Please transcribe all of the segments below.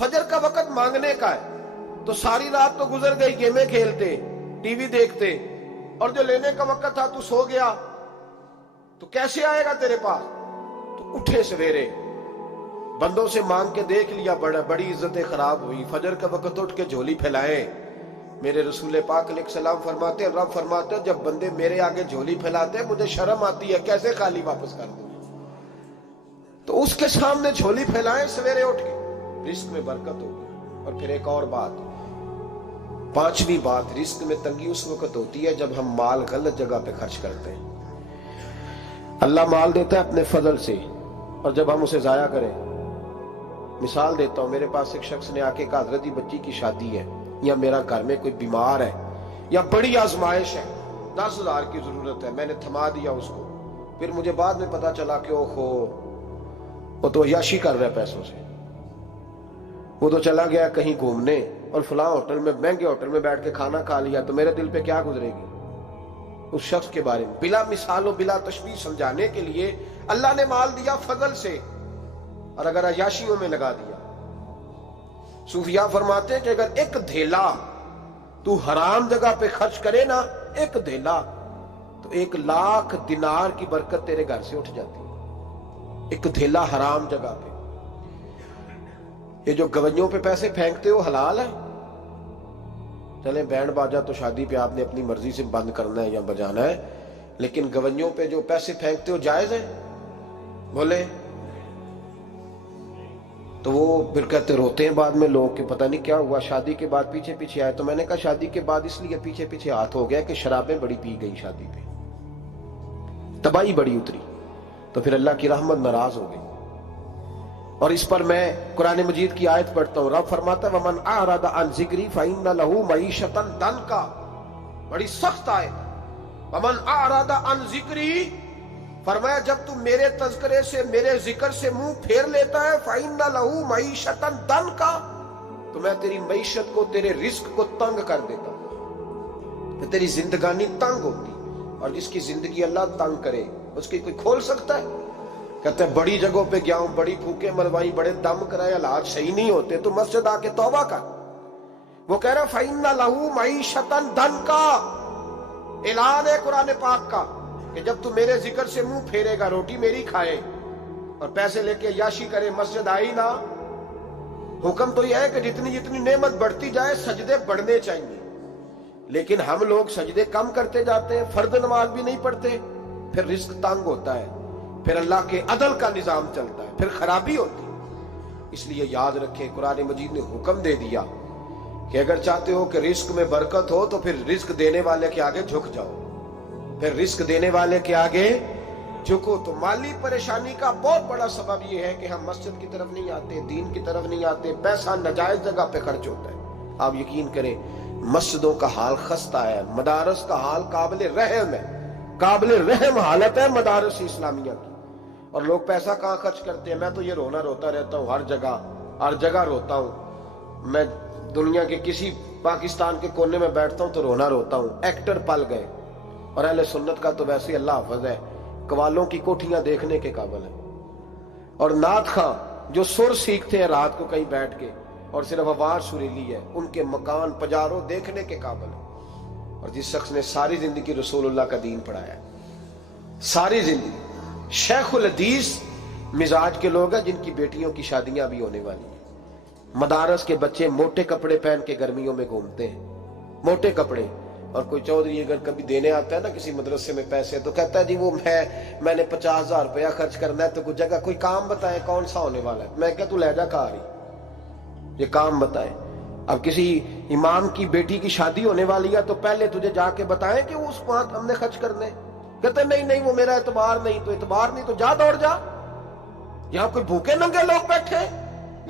फजर का वक्त मांगने का है, तो सारी रात तो गुजर गई गेमें खेलते, टीवी देखते, और जो लेने का वक्त था तू सो गया, तो कैसे आएगा तेरे पास? तो उठे सवेरे, बंदों से मांग के देख लिया, बड़ी इज्जतें खराब हुई। फजर का वक्त उठ के झोली फैलाए। मेरे रसूल पाक अलैहिस्सलाम फरमाते, रब फरमाते, जब बंदे मेरे आगे झोली फैलाते मुझे शर्म आती है, कैसे खाली वापस कर दूं? तो उसके सामने झोली फैलाए सवेरे उठ के, रिस्क में बरकत होगी। और फिर एक और बात, पांचवी बात, रिस्क में तंगी उस वक्त होती है जब हम माल गलत जगह पे खर्च करते हैं। अल्लाह माल देता है अपने फजल से, और जब हम उसे जाया करें, मिसाल देता हूं, मेरे पास एक शख्स ने आके कहा, हजरत जी बच्ची की शादी है, या मेरा घर में कोई बीमार है, या बड़ी आजमाइश है, 10,000 की जरूरत है, मैंने थमा दिया उसको। फिर मुझे बाद में पता चला कि ओहो, वो तो अय्याशी कर रहा है पैसों से, वो तो चला गया कहीं घूमने और फलां होटल में, महंगे होटल में बैठ के खाना खा लिया, तो मेरे दिल पे क्या गुजरेगी उस शख्स के बारे में? बिला मिसालों बिला तशबीह समझाने के लिए अल्लाह ने माल दिया फजल से, और अगर अय्याशियों में लगा दिया। सूफिया फरमाते हैं कि अगर एक धेला तू हराम जगह पे खर्च करे ना, एक धेला, तो 1,00,000 दिनार की बरकत तेरे घर से उठ जाती है। एक धेला हराम जगह पे। ये जो गवैयों पे पैसे फेंकते हो हलाल है? चले बैंड बाजा तो शादी पे आपने अपनी मर्जी से बंद करना है या बजाना है, लेकिन गवैयों पे जो पैसे फेंकते हो जायज है? बोले तो वो फिर कहते, रोते हैं बाद में लोग कि पता नहीं क्या हुआ, शादी के बाद पीछे पीछे आए। तो मैंने कहा शादी के बाद इसलिए पीछे पीछे हाथ हो गया कि शराबें बड़ी पी गई शादी पे, तबाही बड़ी उतरी, तो फिर अल्लाह की रहमत नाराज हो गई। और इस पर मैं कुरान मजीद की आयत पढ़ता हूं, रब फरमाता है, वमन अअरदा अन ज़िक्री फइन्न लहू मईशतन दनका, बड़ी सख्त आयत। वमन अअरदा अन ज़िक्री, फरमाया जब तू मेरे तज़किरे से, मेरे जिक्र से मुंह फेर लेता है, फइन्न लहू मईशतन दनका, तो मैं तेरी मईशत को, तेरे रिस्क को तंग कर देता हूं, तो तेरी जिंदगानी तंग होती। और जिसकी जिंदगी अल्लाह तंग करे उसकी कोई खोल सकता है? कहते हैं बड़ी जगहों पे गया हूं, बड़ी फूके मरवाई, बड़े दम कराए, हालात सही नहीं होते, तो मस्जिद आके तौबा कर। वो कह रहा है फइन्न लहू मईशतन दनका, ऐलान है कुरान पाक का कि जब तू मेरे जिक्र से मुंह फेरेगा, रोटी मेरी खाए और पैसे लेके याशी करे, मस्जिद आई ना। हुक्म तो यह है कि जितनी जितनी नेमत बढ़ती जाए सजदे बढ़ने चाहिए, लेकिन हम लोग सजदे कम करते जाते हैं, फर्द नमाज भी नहीं पढ़ते, फिर रिस्क तंग होता है, फिर अल्लाह के अदल का निजाम चलता है, फिर खराबी होती है। इसलिए याद रखें, कुरान मजीद ने हुक्म दे दिया कि अगर चाहते हो कि रिस्क में बरकत हो तो फिर रिस्क देने वाले के आगे झुक जाओ, फिर रिस्क देने वाले के आगे झुको। तो माली परेशानी का बहुत बड़ा सबब यह है कि हम मस्जिद की तरफ नहीं आते, दीन की तरफ नहीं आते, पैसा नाजायज जगह पे खर्च होता है। आप यकीन करें, मस्जिदों का हाल खस्ता है, मदारस का हाल काबिल रहम है, काबिल रहम हालत है मदारस इस्लामिया की। और लोग पैसा कहाँ खर्च करते हैं? मैं तो ये रोता रहता हूँ, हर जगह रोता हूँ। मैं दुनिया के किसी पाकिस्तान के कोने में बैठता हूँ तो रोता हूँ। एक्टर पल गए, और अहले सुन्नत का तो वैसे अल्लाह हाफ़िज़ है, कवालों की कोठियां देखने के काबिल है। और नात खां जो सुर सीखते हैं रात को कहीं बैठ के और सिर्फ आवाज सुरीली है, उनके मकान पजारों देखने के काबिल है। और जिस शख्स ने सारी जिंदगी रसूलुल्लाह का दीन पढ़ाया है, सारी जिंदगी, शेखुल हदीस मिजाज के लोग हैं जिनकी बेटियों की शादियां भी होने वाली हैं। मदारस के बच्चे मोटे कपड़े पहन के गर्मियों में घूमते हैं, मोटे कपड़े। और कोई चौधरी अगर कभी देने आता है ना किसी मदरसे में पैसे, तो कहता है जी वो मैंने 50,000 रुपया खर्च करना है, तो कुछ जगह कोई काम बताए कौन सा होने वाला है। मैं क्या तू ले जा कारी, ये काम बताए। अब किसी इमाम की बेटी की शादी होने वाली है तो पहले तुझे जाके बताएं कि उस वहां हमने खर्च करने। कहते नहीं वो मेरा एतबार नहीं, तो एतबार नहीं तो जा दौड़ जा। यहां कोई भूखे नंगे लोग बैठे,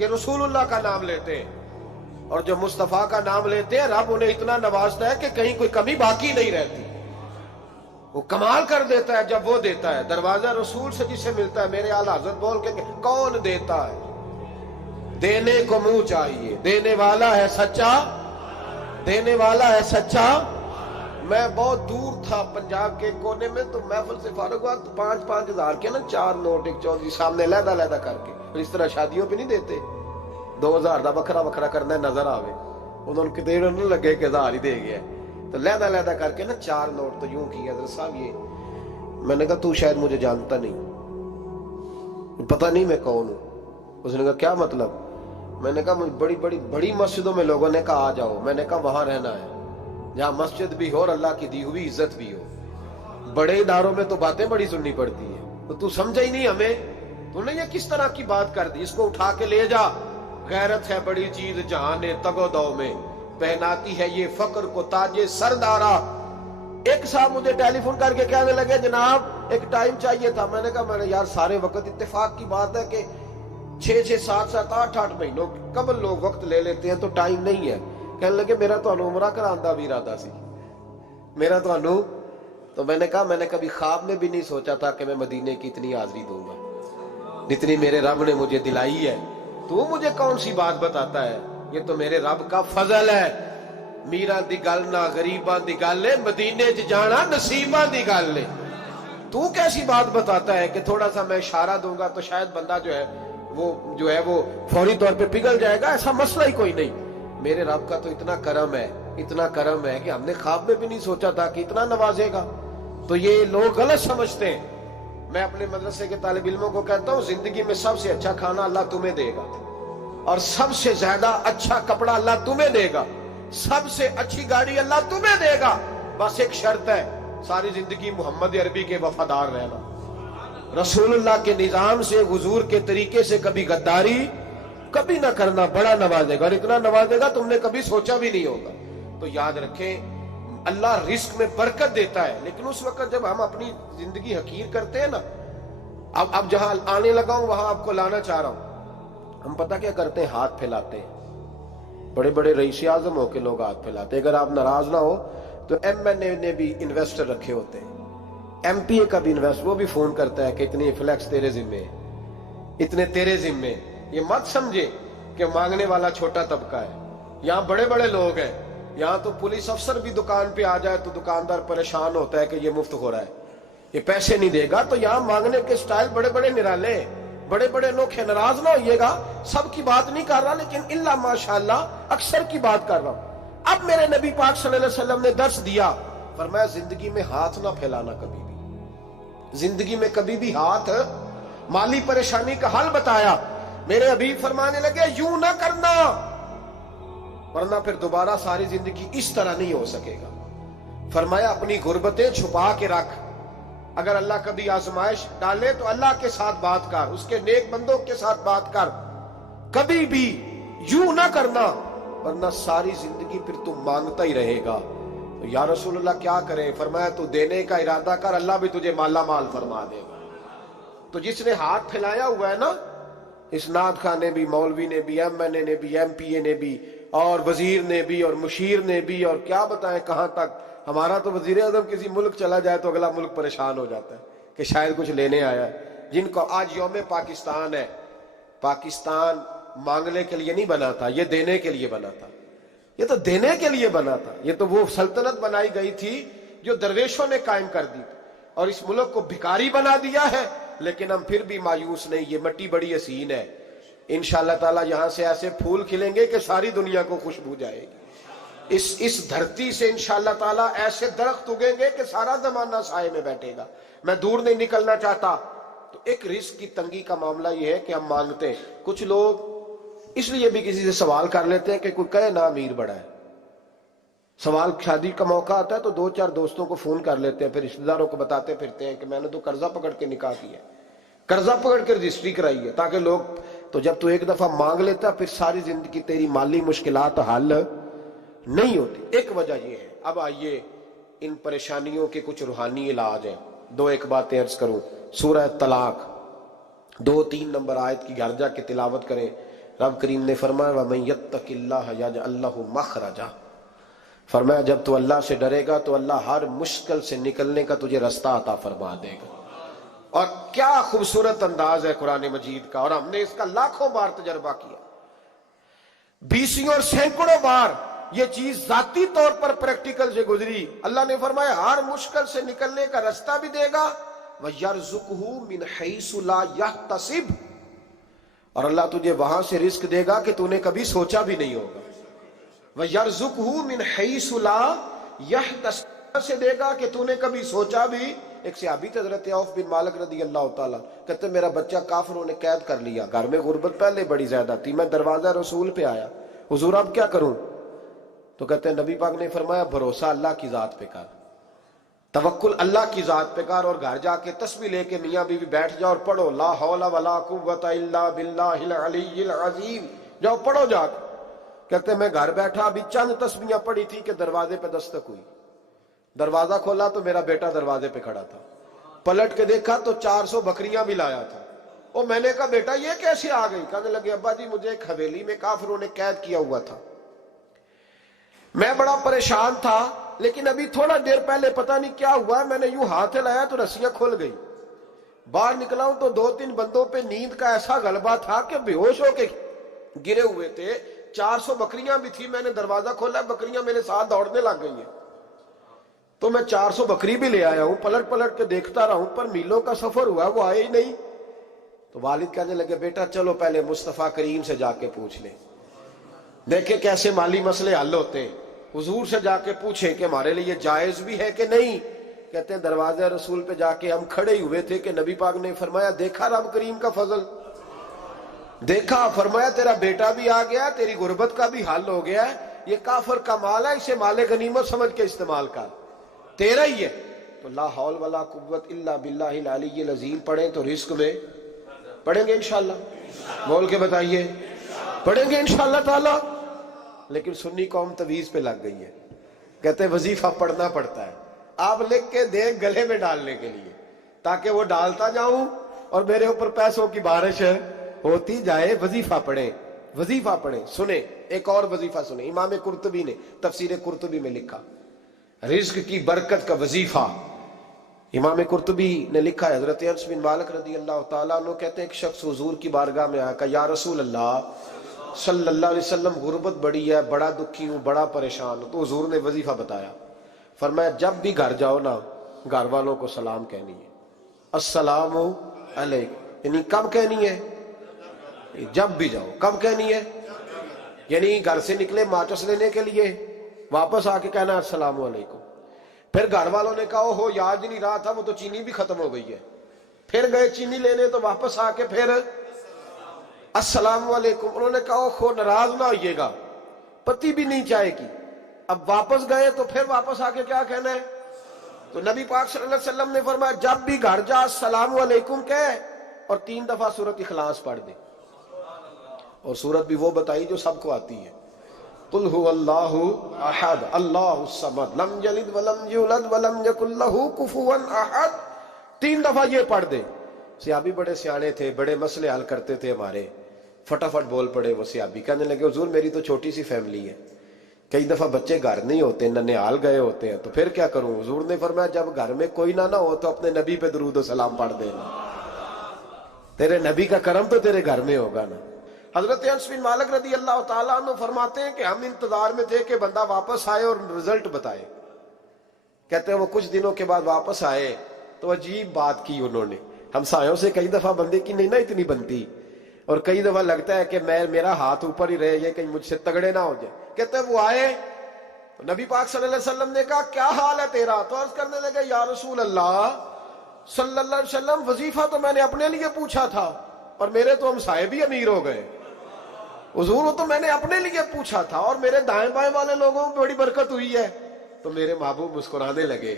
ये रसूलुल्लाह का नाम लेते हैं, और जो मुस्तफा का नाम लेते हैं रब उन्हें इतना नवाजता है कि कहीं कोई कमी बाकी नहीं रहती। वो कमाल कर देता है जब वो देता है। दरवाजा रसूल से जिसे मिलता है, मेरे आला हज़रत बोल के कौन देता है? देने को मुंह चाहिए, देने वाला है सच्चा, देने वाला है सच्चा। मैं बहुत दूर था पंजाब के कोने में, तो महफिल से फारूक हुआ तो 5-5 हज़ार के ना 4 नोट एक चौधरी सामने लहदा करके, इस तरह शादियों पे नहीं देते, 2000 ਦਾ ਵੱਖਰਾ ਵੱਖਰਾ ਕਰਨਾ ਨਜ਼ਰ ਆਵੇ, ਉਹਨਾਂ ਨੂੰ ਕਿਤੇ ਉਹਨਾਂ ਨੂੰ ਲੱਗੇ ਕਿ 1000 ਹੀ ਦੇ ਗਿਆ। तो लहदा लहदा करके ना 4 नोट तो यूं किया, हज़रत साहब ये। मैंने कहा तू शायद मुझे जानता नहीं, पता नहीं मैं कौन हूं। उसने कहा क्या मतलब? मैंने कहा मुझे बड़ी बड़ी बड़ी मस्जिदों में लोगों ने कहा आ जाओ। मैंने कहा वहां रहना है जहां मस्जिद भी हो और अल्लाह की दी हुई इज्जत भी हो। बड़े इदारों में तो बातें बड़ी सुननी पड़ती है, तो तू समझा ही नहीं हमें। तूने ये किस तरह की बात कर दी? इसको उठा के ले जा। गैरत है बड़ी चीज जहां ने तगो दो में, पहनाती है ये फक्र को ताजे सरदारा। एक साहब मुझे टेलीफोन करके कहने लगे जनाब एक टाइम चाहिए था। मैंने कहा मैंने यार सारे वक्त इत्तेफाक की बात है कि 6-6 7-7 8-8 महीनों कबल लोग वक्त ले लेते हैं, तो टाइम नहीं है। कहने लगे मेरा तो उमरा करांदा भी इरादा सी मेरा तो मैंने कहा मैंने कभी ख्वाब में भी नहीं सोचा था कि मैं मदीने की इतनी हाजिरी दूंगा जितनी मेरे रब ने मुझे दिलाई है। तू मुझे कौन सी बात बताता है? ये तो मेरे रब का फजल है। मीरा दी गल ना गरीबा दी गल है, मदीने च जाना नसीबा दी गल है। तू कैसी बात बताता है कि थोड़ा सा मैं इशारा दूंगा तो शायद बंदा जो है वो फौरी तौर पे पिघल जाएगा? ऐसा मसला ही कोई नहीं। मेरे रब का तो इतना करम है कि हमने ख्वाब में भी नहीं सोचा था कि इतना नवाजेगा। तो ये लोग गलत समझते हैं। मैं अपने मदरसे के तालिब इल्मों को कहता हूँ जिंदगी में सबसे अच्छा खाना अल्लाह तुम्हें देगा और सबसे ज्यादा अच्छा कपड़ा अल्लाह तुम्हें देगा, सबसे अच्छी गाड़ी अल्लाह तुम्हें देगा। बस एक शर्त है, सारी जिंदगी मोहम्मद अरबी के वफादार रहना, रसूलुल्लाह के निजाम से हुजूर के तरीके से कभी गद्दारी कभी ना करना। बड़ा नवाजेगा और इतना नवाजेगा तुमने कभी सोचा भी नहीं होगा। तो याद रखें अल्लाह रिस्क में बरकत देता है, लेकिन उस वक्त जब हम अपनी जिंदगी हकीर करते हैं ना। अब जहां आने लगा हूं वहां आपको लाना चाह रहा हूं। हम पता क्या करते हैं? हाथ फैलाते हैं। बड़े बड़े रईस आजम होके लोग हाथ फैलाते हैं। अगर आप नाराज ना हो तो MNA ने भी इन्वेस्टर रखे होते हैं, MPA का भी इन्वेस्टर, वो भी फोन करता है कि इतने फ्लैक्स तेरे जिम्मे, इतने तेरे जिम्मे। ये मत समझे कि मांगने वाला छोटा तबका है। यहाँ बड़े बड़े लोग हैं। यहाँ तो पुलिस अफसर भी दुकान पे आ जाए तो दुकानदार परेशान होता है कि ये मुफ्त हो रहा है, ये पैसे नहीं देगा। तो यहाँ मांगने के स्टाइल बड़े बड़े निराले, बड़े बड़े अनोखे। नाराज ना होइएगा, सबकी बात नहीं कर रहा, लेकिन इल्ला माशाअल्लाह अक्सर की बात कर रहा हूं। अब मेरे नबी पाक सल्लल्लाहु अलैहि वसल्लम ने दर्श दिया, फरमाया जिंदगी में हाथ ना फैलाना कभी भी, जिंदगी में कभी भी हाथ। माली परेशानी का हल बताया। मेरे हबीब फरमाने लगे यूं ना करना, वरना फिर दोबारा सारी जिंदगी इस तरह नहीं हो सकेगा। फरमाया अपनी गुर्बतें छुपा के रख। अगर अल्लाह कभी आजमाइश डाले तो अल्लाह के साथ बात कर, उसके नेक बंदों के साथ बात कर। कभी भी यूं ना करना, वरना सारी जिंदगी फिर तू मांगता ही रहेगा। तो या रसूलुल्लाह क्या करे? फरमाया तू देने का इरादा कर, अल्लाह भी तुझे माला माल फरमा देगा। तो जिसने हाथ फैलाया हुआ है ना, इस नाथ खान ने भी, मौलवी ने भी, MNA ने भी, MPA ने भी, और वजीर ने भी, और मुशीर ने भी, और क्या बताएं कहां तक। हमारा तो वजीर आजम किसी मुल्क चला जाए तो अगला मुल्क परेशान हो जाता है कि शायद कुछ लेने आया है। जिनको आज यौम पाकिस्तान है, पाकिस्तान मांगने के लिए नहीं बना था, ये देने के लिए बना था। ये तो देने के लिए बना था। ये तो वो सल्तनत बनाई गई थी जो दरवेशों ने कायम कर दी, और इस मुल्क को भिखारी बना दिया है। लेकिन हम फिर भी मायूस नहीं। ये मिट्टी बड़ी हसीन है, इंशाअल्लाह ताला यहां से ऐसे फूल खिलेंगे कि सारी दुनिया को खुशबू जाएगी। इस धरती से इंशाअल्लाह ताला ऐसे दरख्त उगेंगे कि सारा जमाना साए में बैठेगा। मैं दूर नहीं निकलना चाहता। तो एक रिस्क की तंगी का मामला यह है कि हम मांगते हैं। कुछ लोग इसलिए भी किसी से सवाल कर लेते हैं कि कोई कहे ना अमीर बड़ा है। सवाल शादी का मौका आता है तो 2-4 दोस्तों को फोन कर लेते हैं, फिर रिश्तेदारों को बताते फिरते हैं कि मैंने तो कर्जा पकड़ के निकाह किया, कर्जा पकड़ के रजिस्ट्री कराई है, ताकि लोग। तो जब तू एक दफा मांग लेता फिर सारी जिंदगी तेरी माली मुश्किलात हल नहीं होती। एक वजह यह है। अब आइए इन परेशानियों के कुछ रूहानी इलाज हैं। 2-1 बातें अर्ज करूं। सूरह तलाक 2-3 नंबर आयत की घर जाके तिलावत करें। रब करीम ने फरमाया वमन यत्तकिल्लाह यजअल लहु मखरजा। फरमाया जब तू अल्लाह से डरेगा तो अल्लाह हर मुश्किल से निकलने का तुझे रास्ता अता फरमा देगा। और क्या खूबसूरत अंदाज है कुरान मजीद का, और हमने इसका लाखों बार तजर्बा किया, 20 और सैकड़ों बार ये चीज जाती तौर पर प्रैक्टिकल से गुजरी। अल्लाह ने फरमाया हर मुश्किल से निकलने का रास्ता भी देगा, वयरज़ुक़हु मिन हैसु ला यहतसिब, اور اللہ تجھے وہاں سے رزق دے گا کہ تُونے کبھی سوچا بھی نہیں ہوگا. وَيَرْزُقْهُ مِنْ حَيْثُ لَا يَحْتَسِبُ سے دے گا کہ تُونے کبھی سوچا بھی. ایک صحابی تھے حضرت عوف بن مالک رضی اللہ تعالیٰ، کہتے میرا بچہ کافروں نے قید کر لیا، گھر میں غربت پہلے بڑی زیادہ تھی، میں دروازہ رسول پہ آیا، حضور اب کیا کروں؟ تو کہتے ہیں نبی پاک نے فرمایا بھروسہ اللہ کی ذات پہ کر، توکل اللہ کی ذات پہ کر، اور گھر جا کے تسبیح لے کے میاں بیوی بیٹھ جاؤ اور پڑھو لا حول ولا قوت الا باللہ العلی العظیم، جاؤ پڑھو جا کے. کہتے میں گھر بیٹھا ابھی چند تسبیحاں پڑھی تھی کہ دروازے پہ دستک ہوئی، دروازہ کھولا تو میرا بیٹا دروازے پہ کھڑا تھا، پلٹ کے دیکھا تو 400 بکریاں بھی لایا تھا. اور میں نے کہا بیٹا یہ کیسے آ گئی؟ کہنے لگے ابا جی مجھے ایک حویلی میں کافروں نے قید کیا ہوا تھا، میں بڑا پریشان تھا، لیکن ابھی تھوڑا دیر پہلے پتہ نہیں کیا ہوا، میں نے یوں ہاتھ لایا تو رسیاں کھل گئی، باہر نکلا ہوں تو 2-3 بندوں پہ نیند کا ایسا غلبہ تھا کہ بے ہوش ہو کے گرے ہوئے تھے. 400 بکریاں بھی تھی، میں نے دروازہ کھولا، بکریاں میرے ساتھ دوڑنے لگ گئی ہیں، تو میں 400 بکری بھی لے آیا ہوں، پلٹ پلٹ کے دیکھتا رہا ہوں، پر میلوں کا سفر ہوا وہ آئے ہی نہیں. تو والد کہنے لگے بیٹا چلو پہلے مصطفیٰ کریم سے جا کے پوچھ لیں، دیکھیں کیسے مالی مسئلے حل ہوتے ہیں. حضور سے جا کے پوچھیں کہ ہمارے لیے جائز بھی ہے کہ نہیں. کہتے ہیں دروازہ رسول پہ جا کے ہم کھڑے ہی ہوئے تھے کہ نبی پاک نے فرمایا دیکھا رب کریم کا فضل، دیکھا، فرمایا تیرا بیٹا بھی آ گیا، تیری غربت کا بھی حل ہو گیا ہے، یہ کافر کا مال ہے، اسے مال غنیمت سمجھ کے استعمال کر، تیرا ہی ہے. تو لا حول ولا قوت الا باللہ العلی العظیم پڑھیں تو رزق میں پڑھیں گے انشاءاللہ، بول کے بتائیے پڑھیں گے انشاءاللہ تعالی. لیکن سنی قوم تویز پہ لگ گئی ہے، کہتے ہیں وظیفہ پڑھنا پڑتا ہے، آپ لکھ کے دیں گلے میں ڈالنے کے لیے تاکہ وہ ڈالتا جاؤں اور میرے اوپر پیسوں کی بارش ہوتی جائے. وظیفہ پڑھیں، وظیفہ پڑھیں. سنیں ایک اور وظیفہ سنیں، امام قرطبی نے تفسیر قرطبی میں لکھا رزق کی برکت کا وظیفہ. امام قرطبی نے لکھا ہے حضرت انس بن مالک رضی اللہ تعالیٰ عنہ کہتے ہیں ایک شخص حضور کی بارگاہ میں آیا، کہا یا رسول اللہ صلی اللہ علیہ وسلم غربت بڑی ہے، بڑا دکھی ہوں، بڑا پریشان ہوں. تو حضور نے وظیفہ بتایا، فرمایا جب بھی گھر جاؤ نا گھر والوں کو سلام کہنی ہے، السلام علیکم. یعنی کب کہنی ہے؟ جب بھی جاؤ. کب کہنی ہے؟ یعنی گھر سے نکلے ماچس لینے کے لیے، واپس آ کے کہنا السلام علیکم. پھر گھر والوں نے کہا ہو یاد نہیں رہا تھا، وہ تو چینی بھی ختم ہو گئی ہے. پھر گئے چینی لینے تو واپس آ کے پھر السلام علیکم. انہوں نے کہا خو ناراض نہ ہوئیے گا، پتی بھی نہیں چائے کی. اب واپس گئے تو پھر واپس آ کے کیا کہنا ہے؟ تو نبی پاک صلی اللہ علیہ وسلم نے فرمایا جب بھی گھر جا السلام علیکم کہے اور 3 دفعہ سورۃ اخلاص پڑھ دے. اور سورت بھی وہ بتائی جو سب کو آتی ہے، قل هو اللہ احد اللہ الصمد لم یلد ولم یولد ولم یکن لہ کفوا احد. 3 دفعہ یہ پڑھ دے. صحابی بڑے سیانے تھے، بڑے مسئلے حل کرتے تھے ہمارے، فٹافٹ بول پڑے وہ صحابی، کہنے لگے حضور میری تو چھوٹی سی فیملی ہے، کئی دفعہ بچے گھر نہیں ہوتے، ننھیال گئے ہوتے ہیں، تو پھر کیا کروں؟ حضور نے فرمایا جب گھر میں کوئی نہ ہو تو اپنے نبی پہ درود و سلام پڑھ دینا، تیرے نبی کا کرم تو تیرے گھر میں ہوگا نا. حضرت انس بن مالک رضی اللہ تعالیٰ عنہ فرماتے ہیں کہ ہم انتظار میں تھے کہ بندہ واپس آئے اور رزلٹ بتائے. کہتے ہیں وہ کچھ دنوں کے بعد واپس آئے تو عجیب بات کی انہوں نے. ہمسایوں سے کئی دفعہ بندے کی نہیں نا اتنی بنتی، اور کئی دفعہ لگتا ہے کہ میرا ہاتھ اوپر ہی رہے، یہ کہیں مجھ سے تگڑے نہ ہو جائے. کہتے ہیں وہ آئے، نبی پاک صلی اللہ علیہ وسلم نے کہا کیا حال ہے تیرا؟ تو عرض کرنے لگے یا رسول اللہ صلی اللہ علیہ وسلم وظیفہ تو میں نے اپنے لیے پوچھا تھا اور میرے تو ہمسائے بھی امیر ہو گئے. حضور وہ تو میں نے اپنے لیے پوچھا تھا اور میرے دائیں بائیں والے لوگوں میں بڑی برکت ہوئی ہے. تو میرے محبوب مسکرانے لگے.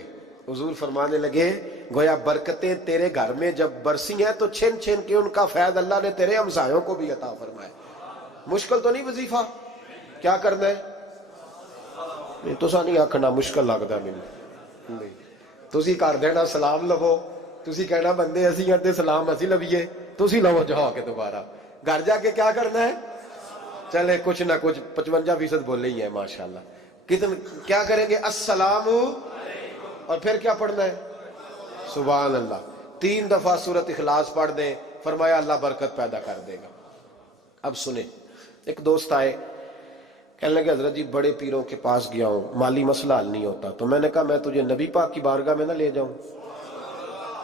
حضور فرمانے لگے گویا برکتیں تیرے گھر میں جب برسی ہیں تو چھن چھن کے ان کا فیض اللہ نے تیرے ہمسایوں کو بھی عطا فرمایا. مشکل تو نہیں وظیفہ؟ کیا کرنا ہے؟ نہیں تو نہیں آکھنا مشکل لگتا مجھے نہیں. تسی کر دینا سلام لو، تسی کہنا بندے اسی کرتے سلام اسی لویے، تسی لو جاؤ کے دوبارہ. گھر جا کے کیا کرنا ہے؟ چلے کچھ نہ کچھ 55% بولے ہی ہیں ماشاءاللہ. کیا کریں گے؟ السلام اور پھر کیا پڑھنا ہے؟ سبحان اللہ. 3 دفعہ سورۃ اخلاص پڑھ دیں، فرمایا اللہ برکت پیدا کر دے گا. اب سنیں، ایک دوست آئے کہنے لگے حضرت جی بڑے پیروں کے پاس گیا ہوں، مالی مسئلہ حل نہیں ہوتا. تو میں نے کہا میں تجھے نبی پاک کی بارگاہ میں نہ لے جاؤں؟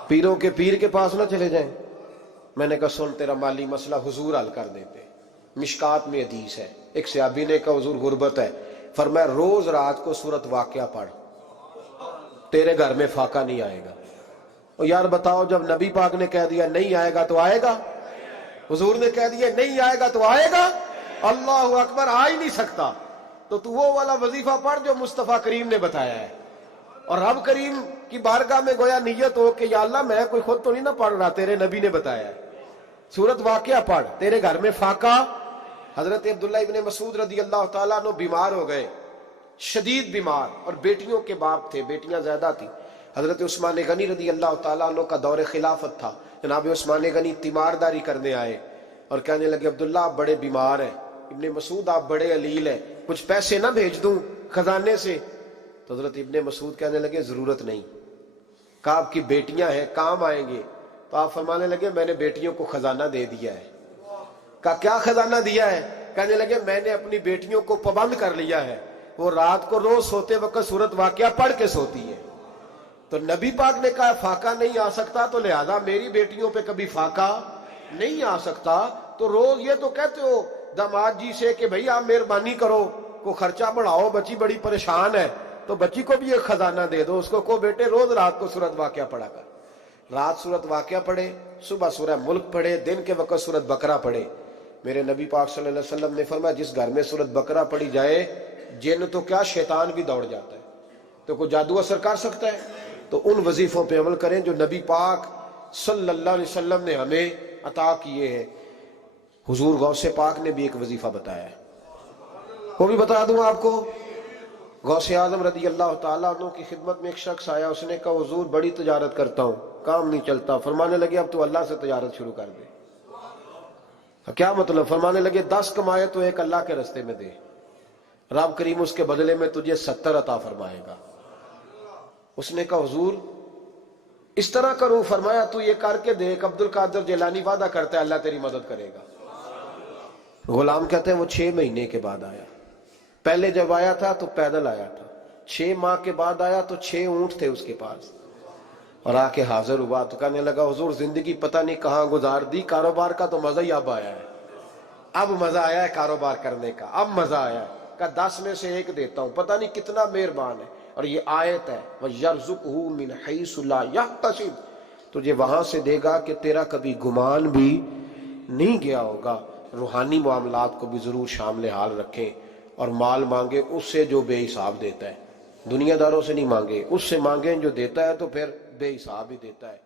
پیروں کے پیر کے پاس نہ چلے جائیں؟ میں نے کہا سن تیرا مالی مسئلہ حضور حل کر دیتے. مشکات میں حدیث ہے, ایک صحابی نے کہا حضور غربت ہے, فرمایا روز رات کو سورت واقعہ پڑھ, تیرے گھر میں فاقہ نہیں آئے گا. اور یار بتاؤ, جب نبی پاک نے کہہ دیا نہیں آئے گا تو آئے گا, حضور نے کہہ دیا نہیں آئے گا تو آئے گا, اللہ اکبر, آ ہی نہیں سکتا. تو وہ والا وظیفہ پڑھ جو مصطفیٰ کریم نے بتایا ہے, اور رب کریم کی بارگاہ میں گویا نیت ہو کہ یا اللہ میں کوئی خود تو نہیں نہ پڑھ رہا, تیرے نبی نے بتایا ہے, سورت واقعہ پڑھ, تیرے گھر میں فاقہ. حضرت عبداللہ ابن مسعود رضی اللہ تعالیٰ عنہ بیمار ہو گئے, شدید بیمار, اور بیٹیوں کے باپ تھے, بیٹیاں زیادہ تھیں. حضرت عثمان غنی رضی اللہ تعالیٰ عنہ کا دور خلافت تھا. جناب عثمان غنی تیمارداری کرنے آئے اور کہنے لگے عبداللہ آپ بڑے بیمار ہیں, ابن مسعود آپ بڑے علیل ہیں, کچھ پیسے نہ بھیج دوں خزانے سے؟ تو حضرت ابن مسعود کہنے لگے ضرورت نہیں, کہا آپ کی بیٹیاں ہیں کام آئیں گے. تو آپ فرمانے لگے میں نے بیٹیوں کو خزانہ دے دیا ہے. کہا کیا خزانہ دیا ہے؟ کہنے لگے میں نے اپنی بیٹیوں کو پابند کر لیا ہے, وہ رات کو روز سوتے وقت سورت واقعہ پڑھ کے سوتی ہے. تو نبی پاک نے کہا فاقہ نہیں آ سکتا, تو لہذا میری بیٹیوں پہ کبھی فاقہ نہیں آ سکتا. تو روز یہ تو کہتے ہو داماد جی سے کہ بھئی آپ مہربانی کرو, کو خرچہ بڑھاؤ, بچی بڑی پریشان ہے, تو بچی کو بھی ایک خزانہ دے دو, اس کو بیٹے روز رات کو سورت واقعہ پڑھا کر. رات سورت واقعہ پڑھے, صبح سورہ ملک پڑھے, دن کے وقت سورت بقرہ پڑھے. میرے نبی پاک صلی اللہ علیہ وسلم نے فرمایا جس گھر میں سورت بقرہ پڑھی جائے, جن تو کیا شیطان بھی دوڑ جاتا ہے. تو کوئی جادو اثر کر سکتا ہے؟ تو ان وظیفوں پہ عمل کریں جو نبی پاک صلی اللہ علیہ وسلم نے ہمیں عطا کیے ہیں. حضور غوث پاک نے بھی ایک وظیفہ بتایا ہے, وہ بھی بتا دوں آپ کو. غوث اعظم رضی اللہ تعالیٰ عنہ کی خدمت میں ایک شخص آیا, اس نے کہا حضور بڑی تجارت کرتا ہوں, کام نہیں چلتا. فرمانے لگے اب تو اللہ سے تجارت شروع کر دے. کیا مطلب؟ فرمانے لگے 10 کمائے تو ایک اللہ کے رستے میں دے, رب کریم اس کے بدلے میں تجھے 70 عطا فرمائے گا. اس نے کہا حضور اس طرح کروں؟ فرمایا تو یہ کر کے دیکھ, عبد القادر جیلانی وعدہ کرتا ہے اللہ تیری مدد کرے گا. غلام کہتے ہیں وہ 6 مہینے کے بعد آیا. پہلے جب آیا تھا تو پیدل آیا تھا, 6 ماہ کے بعد آیا تو 6 اونٹ تھے اس کے پاس, اور آ کے حاضر ہوا. تو کہنے لگا حضور زندگی پتہ نہیں کہاں گزار دی, کاروبار کا تو مزہ ہی اب آیا ہے, اب مزہ آیا ہے کاروبار کرنے کا, اب مزہ آیا ہے. کہا 10 میں سے 1 دیتا ہوں, پتہ نہیں کتنا مہربان ہے. اور یہ آیت ہے وَيَرْزُقْهُ مِنْ حَيْثُ لَا يَحْتَسِبُ, تجھے وہاں سے دے گا کہ تیرا کبھی گمان بھی نہیں گیا ہوگا. روحانی معاملات کو بھی ضرور شامل حال رکھیں, اور مال مانگے اس سے جو بے حساب دیتا ہے, دنیا داروں سے نہیں مانگے, اس سے مانگیں جو دیتا ہے تو پھر بے حساب ہی دیتا ہے.